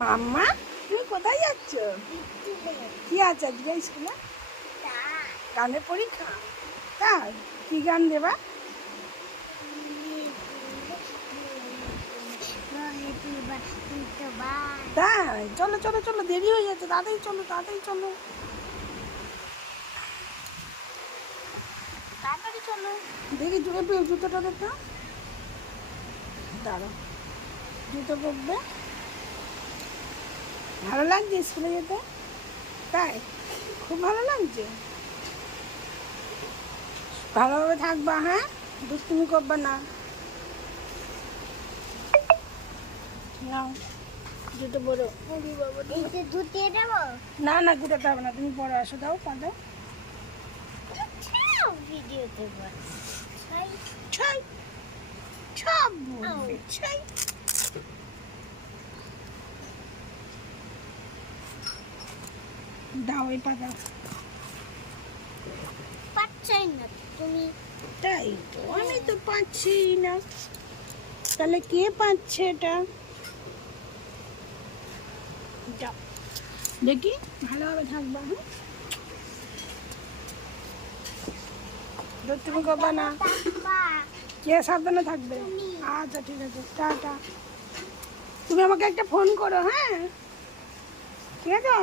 আম্মা, তুমি কোথায় যাচ্ছ? কি আছে আজকে স্কুলে? গানের পরীক্ষা? তাই কি গান দেবা? তাই চলো চলো চলো, দেরি হয়ে যাচ্ছে, তাড়াতাড়ি চলো তাড়াতাড়ি চলো তাড়াতাড়ি চলো। দেখি জুতোটা দেখো, দাঁড়াও, জুতো পরবে। ভালো লাগছে স্কুলে যেতে? তাই খুব ভালো লাগছে। ভালোভাবে থাকবা, হ্যাঁ, দুষ্টুমি করবা না। নাও জুতো পরো। না না, গুটাতে হবে না, তুমি পরে আসো, দাও পা দাও। ভিডিওতে ছাই ছাপ বলবে, ছাই। দাও এই পা দাও। পাচ্ছই না তুমি। তাই তো, আমি তো পাচ্ছি না। তাহলে কে পাচ্ছে এটা? যাও, দেখি ভালোভাবে থাকবা, হ্যাঁ, তুমি করবা না। কে সাবধানে থাকবে? আচ্ছা ঠিক আছে, টাটা। তুমি আমাকে একটা ফোন করো, হ্যাঁ, ঠিক আছে।